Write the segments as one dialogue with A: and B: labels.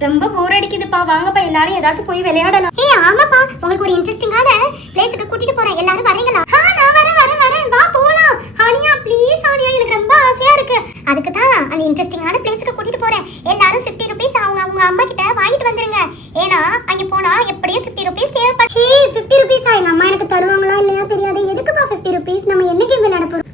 A: ரொம்ப போர் அடிக்குதுப்பா. வாங்கப்பா எல்லாரும் ஏதாச்சும் போய் விளையாடலாம்.
B: ஏய் ஆமாப்பா உங்களுக்கு ஒரு இன்ட்ரெஸ்டிங்கான பிளேஸுக்கு கூட்டிட்டு போறேன். எல்லாரும் வரீங்களா ஆ நான் வரேன் வரேன் வரேன். வா போலாம். ஹானியா ப்ளீஸ் ஹானியா எனக்கு ரொம்ப ஆசையா இருக்கு. அதுக்கு தான் அந்த இன்ட்ரெஸ்டிங்கான பிளேஸுக்கு கூட்டிட்டு போறேன். எல்லாரும் 50 ருபீஸ் அவங்க அவங்க அம்மா கிட்ட வாங்கிட்டு வந்துருங்க. ஏன்னா அங்க போனா எப்படியும் 50 ருபீஸ் தேவைப்படும். ஹே 50 எங்க அம்மா எனக்கு தருவாங்களா இல்லையா தெரியாது எதுக்குப்பா 50 ருபீஸ் நம்ம என்ன கேம் விளையாட போறோம்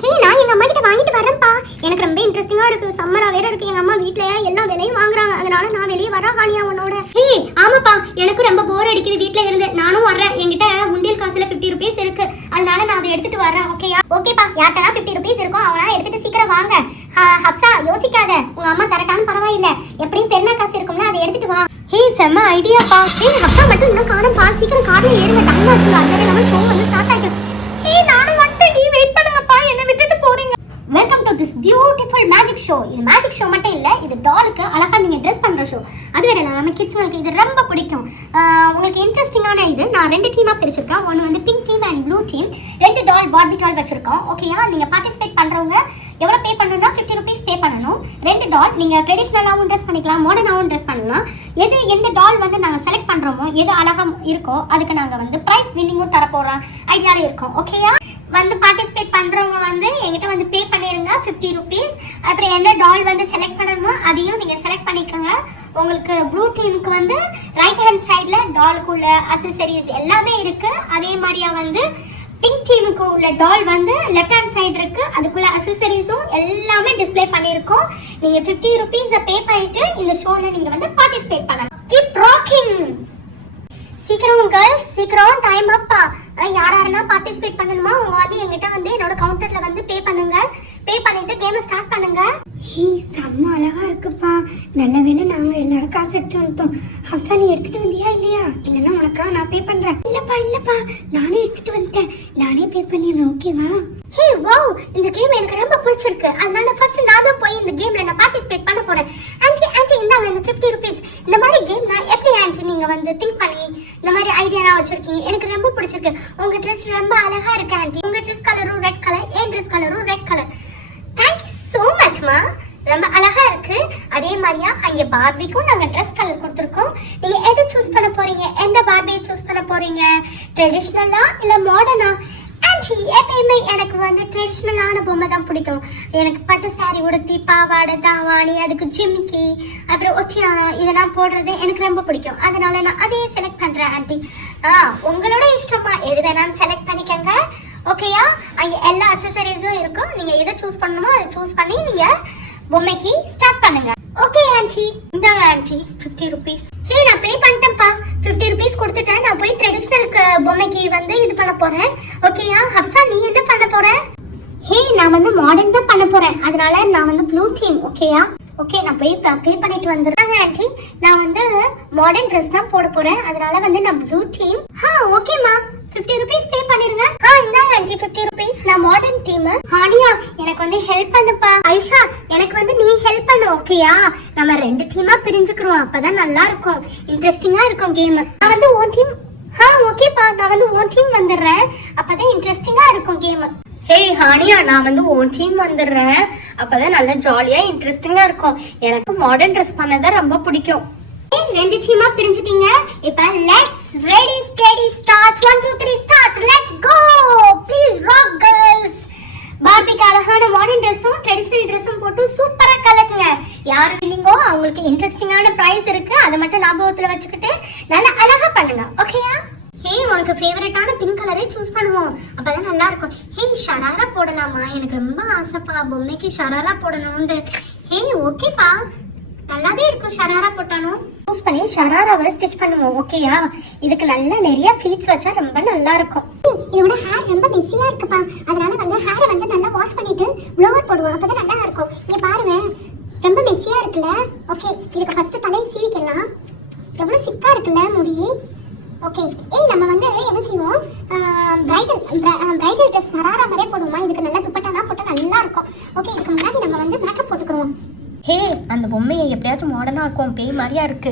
B: ஹே நான் எங்க அம்மா கிட்ட வாங்கிட்டு வரேன்ப்பா எனக்கு ரொம்ப இன்ட்ரெஸ்டிங்கா இருக்கு சம்மரா வேற இருக்கு எங்க அம்மா வீட்ல எல்லா வேலையும் வாங்குறாங்க அதனால நான் வெளியே வரேன் ஹானியா உன்னோட
A: ஹே ஆமாப்பா எனக்கும் ரொம்ப போர் அடிக்குது வீட்ல இருந்து நானும் வர்றேன் என்கிட்ட உண்டியல் காசுல 50 ருபீஸ் இருக்கு அதனால நான் அதை எடுத்துட்டு வர்றேன் ஓகேயா
B: ஓகேப்பா யார்ட்டனா 50 ருபீஸ் இருக்கும் அவனா எடுத்துட்டு சீக்கிரம் வாங்க ஹ- ஹப்சா யோசிக்காத உங்க அம்மா தரட்டாலும் பரவாயில்ல. எப்படியும் பெருனா காசு இருக்கும்ல அதை எடுத்துட்டு வா.
A: ஹே செம்ம ஐடியாப்பா
B: ஹே அக்கா மட்டும் இன்னும் காணோம்ப்பா சீக்கிரம் காரில் ஏறுங்க. டைம் ஆச்சு அந்த நம்ம ஷோ வந்து ஸ்டார்ட் ஆகிடும்
A: ஹே நானும் வந்துட்டேன். வெயிட் பண்ணுங்கப்பா. என்ன விட்டுட்டு போறீங்க.
B: Welcome to this beautiful magic show இது மேஜிக் ஷோ மட்டும் இல்லை இது டாலுக்கு அழகா நீங்க ட்ரெஸ் ஷோ அது வேற நம்ம கிட்ஸுங்களுக்கு இது ரொம்ப பிடிக்கும். உங்களுக்கு இன்ட்ரெஸ்டிங்கான இது. நான் ரெண்டு டீமாக பிரிச்சிருக்கேன். ஒன்னு வந்து pink team and blue team ரெண்டு டால் பார்பி டால் வச்சிருக்கோம். ஓகேயா நீங்க பார்ட்டிசிபேட் பண்றவங்க எவ்வளவு பே பண்ணணும்னா 50 ருபீஸ் பே பண்ணணும். ரெண்டு டால் நீங்க ட்ரெடிஷ்னலாகவும் ட்ரெஸ் பண்ணிக்கலாம் மாடர்னாகவும் ட்ரெஸ் பண்ணலாம். எது எந்த டால் வந்து நாங்கள் செலக்ட் பண்ணுறோமோ எது அழகா இருக்கோ அதுக்கு நாங்கள் வந்து ப்ரைஸ் வின்னிங்கும் தரப்போகிறோம் ஐடியாவில் இருக்கோம். ஓகேயா வந்து பார்ட்டிசிபேட் பண்ணுறவங்க வந்து என்கிட்ட வந்து பே பண்ணிருங்க 50 ருபீஸ் அப்புறம் என்ன டால் வந்து செலக்ட் பண்ணணுமோ அதையும் நீங்கள் செலக்ட் பண்ணிக்கோங்க. உங்களுக்கு ப்ளூ டீமுக்கு வந்து ரைட் ஹேண்ட் சைடில் டாலுக்குள்ள அசசரிஸ் எல்லாமே இருக்குது அதே மாதிரியா வந்து பிங்க் டீமுக்கு உள்ள டால் வந்து லெஃப்ட் ஹேண்ட் சைடு இருக்கு. அதுக்குள்ள அசசரிஸும் எல்லாமே டிஸ்ப்ளே பண்ணியிருக்கோம். நீங்க 50 ருபீஸை பே பண்ணிட்டு இந்த ஷோல நீங்க வந்து பார்ட்டிசிபேட் பண்ணலாம். கீப் ராக்கிங் சீக்கிரம் கேர்ள்ஸ் சீக்கிரம் டைம் அப்பா யார் யாருன்னா பார்ட்டிசிபேட் பண்ணணுமா அவங்க வந்து என்கிட்ட வந்து என்னோட கவுண்டர்ல வந்து பே பண்ணுங்க. பே பண்ணிட்டு கேமை ஸ்டார்ட் பண்ணுங்க.
A: ஹே செம்ம அழகா இருக்குப்பா. நல்ல வேளை நாங்க எல்லாரும் காசு எடுத்து வந்துட்டோம். ஹப்சா நீ எடுத்துட்டு வந்தியா இல்லையா? இல்லைன்னா உனக்கா நான் பே பண்றேன். இல்லப்பா இல்லப்பா. நானே எடுத்துட்டு வந்துட்டேன். நானே பே பண்ணிடுறேன் ஓகேவா
B: ஹே வாவ் இந்த கேம் எனக்கு ரொம்ப பிடிச்சிருக்கு. அதனால ஃபர்ஸ்ட் நான் தான் போய் இந்த கேம்ல நான் பார்ட்டிசிபேட் பண்ண போறேன். ஆன்ட்டி ஆன்ட்டி இந்தாங்க இந்த 50 ருபீஸ் இந்த மாதிரி கேம் நான் எப்படி ஆன்ட்டி நீங்க வந்து திங்க் பண்ணி இந்த மாதிரி ஐடியாலாம் வச்சிருக்கீங்க? எனக்கு ரொம்ப பிடிச்சிருக்கு. உங்க ட்ரெஸ் ரொம்ப அழகா இருக்கு ஆண்டி உங்க ட்ரெஸ் கலரும் ரெட் கலர் என் ட்ரெஸ் கலரும் red colour thank you so மச்மா ரொம்ப அழகா இருக்கு. அதே மாதிரியா அங்க பார்பிக்கும் நாங்க ட்ரெஸ் கலர் கொடுத்துருக்கோம். நீங்க எது சூஸ் பண்ண போறீங்க? எந்த பார்பியை சூஸ் பண்ண போறீங்க? ட்ரெடிஷ்னலா இல்ல மாடர்னா ஆன்ட்டி எப்பயுமே எனக்கு வந்து ட்ரெடிஷ்னலான பொம்மை தான் பிடிக்கும். எனக்கு பட்டு சாரி உடுத்தி பாவாடை தாவாணி அதுக்கு ஜிமிக்கி அப்புறம் ஒற்றியானம் இதெல்லாம் போடுறது எனக்கு ரொம்ப பிடிக்கும். அதனால நான் அதையே செலக்ட் பண்றேன் ஆன்ட்டி ஆ உங்களோட இஷ்டமா எது வேணாலும் செலக்ட் பண்ணிக்கோங்க. ஓகேயா அங்கே எல்லா அசசரிஸும் இருக்கும். நீங்க எதை சூஸ் பண்ணணுமோ அதை சூஸ் பண்ணி நீங்க பொம்மைக்கு ஸ்டார்ட் பண்ணுங்க. ஓகே ஆன்ட்டி இந்தாங்க ஆண்டி ஃபிஃப்டி ருபீஸ் ஹே நான் பே பண்ணிட்டேன். ருபீஸ் நான் போய் ட்ரெடிஷ்னலுக்கு பொம்மைக்கு வந்து இது பண்ண போறேன். ஓகேயா ஹப்சா நீ என்ன பண்ண போற? ஹே நான் வந்து மாடர்ன் தான் பண்ண போறேன். அதனால நான் வந்து ப்ளூ டீம் ஓகேயா ஓகே நான் போய் பே பண்ணிட்டு வந்துருக்காங்க ஆண்டி நான் வந்து மாடர்ன் ட்ரெஸ் தான் போட போறேன். அதனால வந்து நான் ப்ளூ டீம் ஆ ஓகேம்மா 50 ருபீஸ் பே பண்ணிருங்க. ஆ இந்தாங்க ஆன்ட்டி 50 ருபீஸ் நான் மாடர்ன் டீம் ஹானியா எனக்கு வந்து ஹெல்ப் பண்ணுப்பா. ஐஷா எனக்கு வந்து நீ ஹெல்ப் பண்ணு ஓகேயா நம்ம ரெண்டு டீமா பிரிஞ்சுக்கிறோம் அப்பதான் நல்லா இருக்கும். இன்ட்ரெஸ்டிங்கா இருக்கும் கேம் நான் வந்து ஓன் டீம் ஆ ஓகேப்பா நான் வந்து ஓன் டீம் வந்துடுறேன். அப்பதான் இன்ட்ரெஸ்டிங்கா இருக்கும் கேம்
A: ஹே ஹானியா நான் வந்து உன் டீம் வந்துடுறேன். அப்பதான் நல்லா ஜாலியா இன்ட்ரெஸ்டிங்கா இருக்கும். எனக்கு மாடர்ன் ட்ரெஸ் பண்ணதான் ரொம்ப பிடிக்கும்.
B: ரெண்டு டீமா பிரிஞ்சிட்டீங்க. இப்போ let's ready steady start 1 2 3 start let's go please rock girls பார்பிக்கு அழகான மாடர்ன் ட்ரெஸ்ஸும் ட்ரெடிஷனல் ட்ரெஸ்ஸும் போட்டு சூப்பராக கலக்குங்க. யார் வின்னிங்கோ அவங்களுக்கு இன்ட்ரெஸ்டிங்கான ப்ரைஸ் இருக்குது அதை மட்டும் ஞாபகத்தில் வச்சுக்கிட்டு நல்லா அழகாக பண்ணுங்க. ஓகேயா ஹே உனக்கு ஃபேவரட்டான பிங்க் கலரே சூஸ் பண்ணுவோம். அப்பதான் நல்லா இருக்கும். ஹே ஷராரா போடலாமா? எனக்கு ரொம்ப ஆசைப்பா பொம்மைக்கு ஷராரா போடணும்னு. ஹே ஓகேப்பா நல்லாவே இருக்கும் ஷராரா போட்டாலும். யூஸ் பண்ணி ஷராராவை ஸ்டிச் பண்ணுவோம் ஓகேயா இதுக்கு நல்லா நிறைய ஃப்ளீட்ஸ் வச்சா ரொம்ப நல்லா இருக்கும். இதோட ஹேர் ரொம்ப மெஸ்ஸியா இருக்குப்பா. அதனால வந்து ஹேரை வந்து நல்லா வாஷ் பண்ணிட்டு ப்ளோவர் போடுவோம். அப்பதான் நல்லா இருக்கும். நீ பாருங்க. ரொம்ப மெஸ்ஸியா இருக்குல்ல? ஓகே இதுக்கு ஃபர்ஸ்ட் தலையை சீவிக்கலாம். எவ்வளவு சிக்கா இருக்குல்ல முடி? ஓகே ஏய் நம்ம வந்து என்ன செய்வோம்? பிரைடல் பிரைடல் ட்ரெஸ் சராரா மாதிரியே போடுவோமா? இதுக்கு நல்லா துப்பட்டாலாம் போட்டால் நல்லா இருக்கும். ஓகே இதுக்கு முன்னாடி நம்ம வந்து மேக்கப்
A: ஹே அந்த பொம்மையை எப்படியாச்சும் மாடனாக இருக்கும் பேய் மாதிரியா இருக்கு.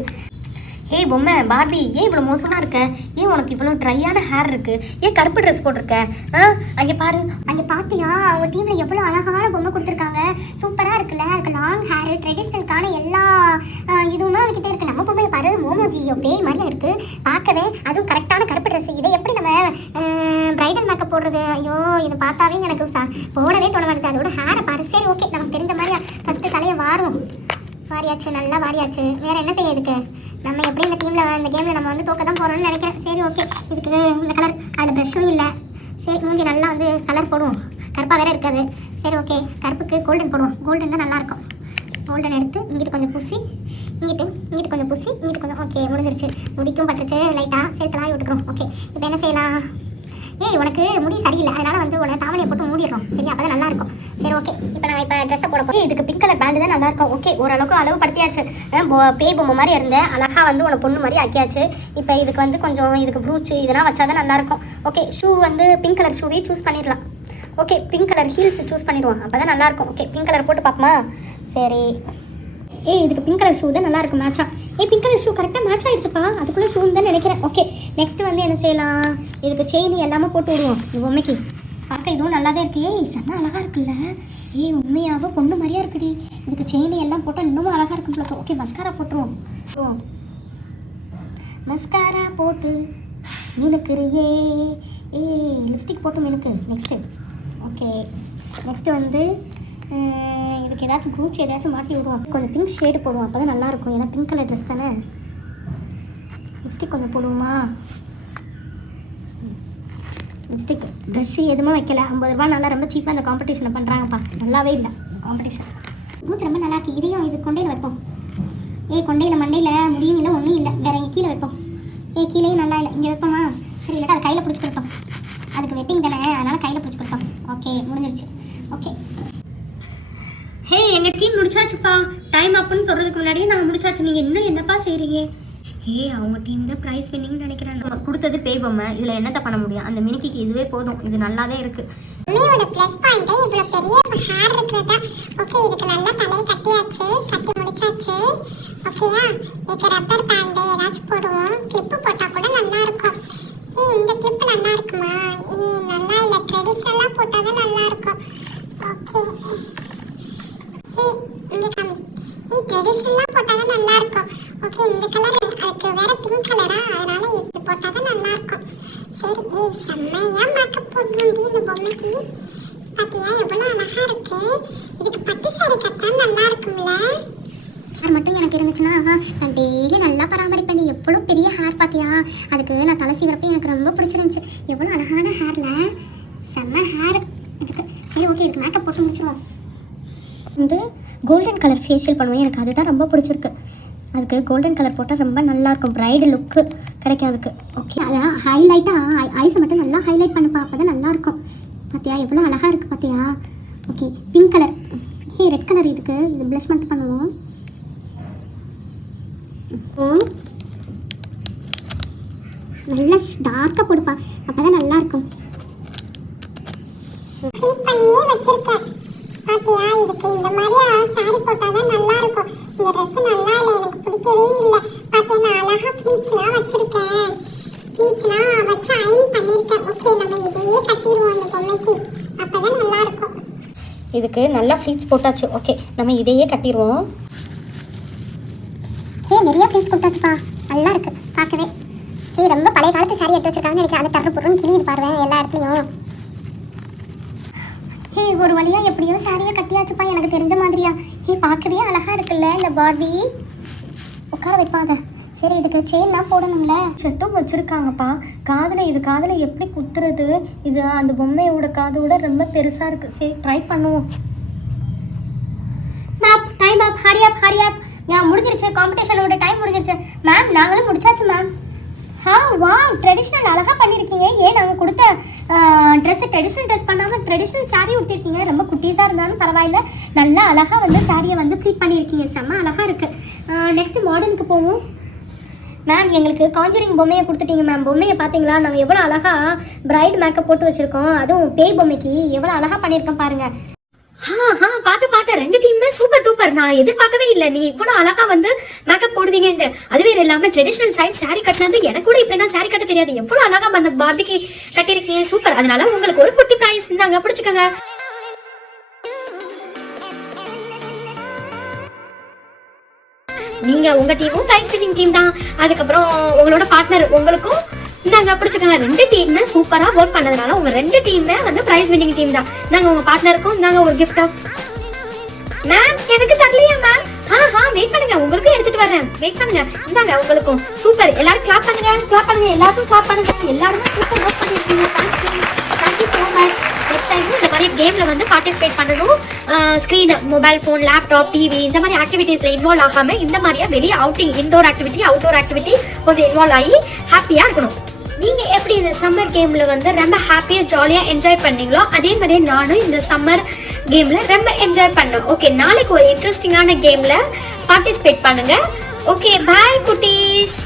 A: ஹே பொம்மை பார்பி ஏன் இவ்வளோ மோசமாக இருக்க? ஏன் உனக்கு இவ்வளோ ட்ரையான ஹேர் இருக்கு? ஏன் கருப்பு ட்ரெஸ் போட்டிருக்க? ஆ அங்கே பாரு.
B: அங்கே பார்த்தியா அவங்க டீமில் எவ்வளோ அழகான பொம்மை கொடுத்துருக்காங்க. சூப்பராக இருக்குல்ல? அதுக்கு லாங் ஹேர் ட்ரெடிஷ்னலுக்கான எல்லா அஹ், இதுவும் அதுக்கு
A: ஐயோ பேய் மாதிரிலாம் இருக்கு. பார்க்கவே அதுவும் கரெக்டான கருப்பு ட்ரெஸ் இதை எப்படி நம்ம பிரைடல் மேக்கப் போடுறது? ஐயோ இதை பார்த்தாவே எனக்கு போடவே தோண மாட்டேது அதோட ஹேரை பாரு. சரி ஓகே நமக்கு தெரிஞ்ச மாதிரி ஃபர்ஸ்ட் வாரியாச்சு நல்லா வாரியாச்சு. வேறு என்ன செய்ய இதுக்கு? நம்ம எப்படி இந்த டீமில் இந்த கேமில் நம்ம வந்து தோக்க தான் போகிறோம்னு நினைக்கிறேன். சரி ஓகே இதுக்கு இந்த கலர் அதில் ப்ரெஷ்ஷும் இல்லை. சரி மூஞ்சி நல்லா வந்து கலர் போடுவோம். கருப்பாக வேறு இருக்காது. சரி ஓகே கருப்புக்கு கோல்டன் போடுவோம். கோல்டன் தான் நல்லாயிருக்கும் கோல்டன் எடுத்து இங்கிட்டு கொஞ்சம் பூசி இங்கிட்டு இங்கிட்டு கொஞ்சம் பூசி இங்கிட்டு கொஞ்சம் ஓகே முடிஞ்சிருச்சு. முடிக்கும் பட்டுச்சு லைட்டாக சேர்த்துலாம் விட்டுக்கிறோம். ஓகே இப்போ என்ன செய்யலாம்? ஏய் உனக்கு முடி சரியில்லை. அதனால வந்து உன தாவணியை போட்டு மூடிடுறோம். சரி அப்போ நல்லா இருக்கும் சரி ஓகே இப்போ நான் இப்போ ட்ரெஸ்ஸை போட போகிறேன் இதுக்கு பிங்க் கலர் பேண்டு தான் நல்லா இருக்கும் ஓகே ஓரளவுக்கு அளவு படுத்தியாச்சு பே பேய் பொம்மை மாதிரி இருந்தேன். அழகாக வந்து உன பொண்ணு மாதிரி ஆக்கியாச்சு. இப்போ இதுக்கு வந்து கொஞ்சம் இதுக்கு ப்ரூச்சு இதெல்லாம் வச்சா தான் நல்லா இருக்கும் ஓகே ஷூ வந்து பிங்க் கலர் ஷூவே சூஸ் பண்ணிடலாம். Okay pink colour heels choose பண்ணிடுவோம். அப்போ தான் நல்லா இருக்கும் ஓகே பிங்க் கலர் போட்டு பார்ப்போமா? சரி. ஏய் இதுக்கு பிங்க் கலர் ஷூ தான் நல்லா இருக்கும் மேட்சா ஏ பிங்க் கலர் ஷூ கரெக்டாக மேட்ச் ஆகிடுச்சுப்பா அதுக்குள்ளே ஷூ தான் நினைக்கிறேன். ஓகே நெக்ஸ்ட் வந்து என்ன செய்யலாம்? இதுக்கு செயின் எல்லாமே போட்டு விடுவோம். இந்த பொம்மைக்கு பார்க்க இதுவும் நல்லா தான் இருக்கு. ஏய் செம்ம அழகாக இருக்குல்ல. ஏய் உண்மையாகவே பொண்ணு மாதிரியா இருக்குடி. இதுக்கு செயின் எல்லாம் போட்டால் இன்னும் அழகாக இருக்கும் போல ஓகே மஸ்காரா போட்டுருவோம். போட்டுருவோம். மஸ்காரா போட்டு மினுக்குறியே. ஏய் லிப்ஸ்டிக் போட்டு மினுக்கு. நெக்ஸ்ட்டு ஓகே நெக்ஸ்ட்டு வந்து இதுக்கு ஏதாச்சும் ப்ரூச் ஏதாச்சும் மாட்டி விடுவோம். கொஞ்சம் பிங்க் ஷேடு போடுவோம். அப்போ தான் நல்லாயிருக்கும். ஏன்னா பிங்க் கலர் ட்ரெஸ் தானே? லிப்ஸ்டிக் கொஞ்சம் போடுவோமா? லிப்ஸ்டிக் ட்ரெஸ்ஸு எதுவுமே வைக்கல. ஐம்பது ரூபா நல்லா ரொம்ப சீப்பாக இந்த காம்படிஷனில் பண்ணுறாங்கப்பா நல்லாவே இல்லை காம்படிஷன் மூச்சு ரொம்ப நல்லா இருக்குது இதையும் இது கொண்டையில் வைப்போம். ஏய் கொண்டையில் மண்டையில் முடியும் இல்லை ஒன்றும் இல்லை. வேற இங்கே கீழே வைப்போம். ஏய் கீழேயும் நல்லா இல்லை. இங்கே வைப்போமா? சரி இல்லாட்டா அதை கையில் பிடிச்சி கொடுப்போம். அதுக்கு வெட்டிங் தானே. அதனால் கையில் பிடிச்சி கொடுப்போம். ஓகே முடிஞ்சிருச்சு. ஓகே
B: எங்க டீம் முடிச்சாச்சுப்பா. டைம் அப்புன்னு சொல்றதுக்கு முன்னாடியே நாங்க முடிச்சாச்சு. நீங்க இன்னும் என்னப்பா செய்றீங்க? ஹே அவங்க டீம் தான் ப்ரைஸ் வின்னிங்னு நினைக்கிறேன். நம்ம கொடுத்தது பே பொம்மை இதுல என்னத்த பண்ண முடியும்? அந்த மினிக்கிக்கு இதுவே போதும். இது நல்லாவே இருக்கு.
A: உண்மையோட ப்ளஸ் பாயிண்ட்டே இவ்வளோ பெரிய ஹேர் இருக்கிறதா? ஓகே இதுக்கு நல்லா தலையை கட்டியாச்சு. கட்டி முடிச்சாச்சு. ஓகேயா இதுக்கு ரப்பர் பேண்டு ஏதாச்சும் போடுவோம். கிளிப்பு போட்டால் கூட நல்லா இருக்கும். ஏ இந்த கிளிப்பு நல்லா இருக்குமா? ஏய் நல்லா இல்லை. ட்ரெடிஷ்னலாக போட்டால் தான் நல்லா இருக்கும். ஓகே இங்கே கம். ஏய் ட்ரெடிஷ்னலாக போட்டால் தான் நல்லா இருக்கும் ஓகே இந்த கலர் அதுக்கு வேற பிங்க் கலரா? அதனால இது போட்டால் தான் நல்லா இருக்கும் சரி ஏய் செம்மையா மேக்கப் போடணும்டி இந்த பொம்மைக்கு பாத்தியா எவ்வளோ அழகா இருக்கு. இதுக்கு பட்டு சாரி கட்டினா நல்லா இருக்கும்ல ஹேர் மட்டும் எனக்கு இருந்துச்சுன்னா நான் டெய்லி நல்லா பராமரிப்பேன். எவ்வளோ பெரிய ஹேர் பார்த்தியா அதுக்கு நான் தலை சீவிரப்ப எனக்கு ரொம்ப பிடிச்சிருந்துச்சு. எவ்வளோ அழகான ஹேரில் செம்ம ஹேர் இதுக்கு சரி ஓகே இதுக்கு மேக்கப் போட்டு முடிச்சிருவோம் வந்து கோல்டன் கலர் ஃபேஷியல் பண்ணுவேன். எனக்கு அதுதான் ரொம்ப பிடிச்சிருக்கு. அதுக்கு கோல்டன் கலர் போட்டால் ரொம்ப நல்லா இருக்கும். பிரைடு லுக்கு கிடைக்கும் அதுக்கு. ஓகே அதான் ஹைலைட்டாக ஐஸை மட்டும் நல்லா ஹைலைட் பண்ணுப்பா அப்போ தான் நல்லா இருக்கும். பார்த்தியா எவ்வளோ அழகாக இருக்குது பார்த்தியா okay pink colour hey red colour இதுக்கு. இது ப்ளஷ் மட்டும் பண்ணுவோம். நல்லா டார்க்காக போடுப்பா. அப்போ தான் நல்லா இருக்கும். பண்ணியே வச்சுருக்கேன். பார்த்தியா இதுக்கு இந்த மாதிரி சாரி போட்டாதான் நல்லா இருக்கும் இந்த ட்ரெஸ் நல்லா இல்லை எனக்கு பிடிக்கவே இல்லை. பாத்தியா நான் அழகா ப்ளீட்ஸ்லாம் வச்சிருக்கேன். ப்ளீட்ஸ்லாம் வச்சு அயன் பண்ணியிருக்கேன். ஓகே நம்ம இதையே கட்டிடுவோம் இந்த பொம்மைக்கு. அப்பதான் நல்லா இருக்கும்
B: இதுக்கு நல்லா ஃப்ளீட்ஸ் போட்டாச்சு. ஓகே நம்ம இதையே கட்டிடுவோம்.
A: ஏ நிறைய ப்ளீட்ஸ் கொடுத்தாச்சுப்பா. நல்லா இருக்கு பார்க்கவே. ஏய் ரொம்ப பழைய காலத்து சாரி எடுத்து வச்சிருக்காங்கன்னு நினைக்கிறேன். அதை டர்ரு புருன்னு கிளியுது பாருவேன் எல்லா இடத்துலையும். ஹே ஒரு வழியா எப்படியோ சாரியை கட்டியாச்சுப்பா. எனக்கு தெரிஞ்ச மாதிரியா. ஹே பார்க்கவே அழகா இருக்குல்ல இந்த பார்பி உட்கார வைப்பாங்க சரி இதுக்கு செயின்லாம் போடணும்ல.
B: செட்டும் வச்சிருக்காங்கப்பா. காதில் இது காதில் எப்படி குத்துறது? இது அந்த பொம்மையோட காதோட ரொம்ப பெருசாக இருக்கு. சரி ட்ரை பண்ணுவோம்.
A: Map time up hurry up hurry up நான் முடிஞ்சிருச்சு. காம்படிஷனோட டைம் முடிஞ்சிருச்சு. மேம் நாங்களும் முடிச்சாச்சு மேம் ஆ வா ட்ரெடிஷ்னல் அழகாக பண்ணியிருக்கீங்க ஏன் நாங்கள் கொடுத்த ட்ரெஸ்ஸு ட்ரெடிஷ்னல் ட்ரெஸ் பண்ணாமல் ட்ரெடிஷ்னல் சாரீ உடுத்திருக்கீங்க. ரொம்ப குட்டீஸாக இருந்தாலும் பரவாயில்ல. நல்லா அழகாக வந்து சாரியை வந்து ஃபில் பண்ணியிருக்கீங்க செம்ம அழகாக இருக்குது நெக்ஸ்ட்டு மாடலுக்கு போவோம். மேம் எங்களுக்கு காஞ்சரிங் பொம்மையை கொடுத்துட்டீங்க மேம் பொம்மையை பார்த்தீங்களா நாங்கள் எவ்வளோ அழகாக பிரைட் மேக்கப் போட்டு வச்சுருக்கோம். அதுவும் பேய் பொம்மைக்கு எவ்வளோ அழகாக பண்ணியிருக்கோம் பாருங்கள்
B: ஆ ஆ பார்த்து பார்த்து. ரெண்டு டீமுமே சூப்பர் டூப்பர் நான் எதிர்பார்க்கவே இல்லை. நீங்க இவ்வளோ அழகா வந்து மேக்கப் போடுவீங்கன்ட்டு. அதுவே இல்லாம ட்ரெடிஷனல் சைட் சாரி கட்டினது எனக்கு கூட இப்படி தான் saree கட்ட தெரியாது. எவ்வளோ அழகா அந்த பாபிக்கு கட்டியிருக்கீங்க. சூப்பர் அதனால உங்களுக்கு ஒரு குட்டி ப்ரைஸ் இருந்தாங்க பிடிச்சிக்கோங்க.
C: நீங்க உங்க டீமும் பிரைஸ் வின்னிங் டீம் தான். அதுக்கப்புறம் உங்களோட பார்ட்னர் உங்களுக்கும் நாங்க பிடிச்சிக்கோங்க. ரெண்டு டீமுமே சூப்பரா ஒர்க் பண்ணதுனால உங்க ரெண்டு டீமுமே வந்து பிரைஸ் வின்னிங் டீம் தான். நாங்க உங்க பார்ட்னருக்கும் நாங்க ஒரு கிஃப்டா மேம் எனக்கு தரலையா மேம் ஆ ஆ வெயிட் பண்ணுங்க. உங்களுக்கும் எடுத்துட்டு வரேன் வெயிட் பண்ணுங்க. இந்தாங்க உங்களுக்கும். சூப்பர் எல்லாரும் கிளாப் பண்ணுங்க கிளாப் பண்ணுங்க. எல்லாருக்கும் கிளாப் பண்ணுங்க. எல்லாருமே சூப்பர் ஒர்க் பண்ணிருக்கீங்க. Thank you so much next time இந்த மாதிரி கேமில் வந்து பார்ட்டிசிபேட் பண்ணணும் screen mobile phone laptop TV இந்த மாதிரி ஆக்டிவிட்டீஸில் இன்வால்வ் ஆகாமல் இந்த மாதிரியா வெளியே outing indoor activity outdoor activity கொஞ்சம் இன்வால்வ் ஆகி ஹாப்பியாக இருக்கணும். நீங்கள் எப்படி இந்த சம்மர் கேமில் வந்து ரொம்ப ஹாப்பியாக ஜாலியாக என்ஜாய் பண்ணீங்களோ அதே மாதிரி நானும் இந்த சம்மர் கேமில் ரொம்ப என்ஜாய் பண்ணேன். ஓகே நாளைக்கு ஒரு இன்ட்ரெஸ்டிங்கான கேமில் பார்ட்டிசிபேட் பண்ணுங்கள் ஓகே பாய் குட்டீஸ்.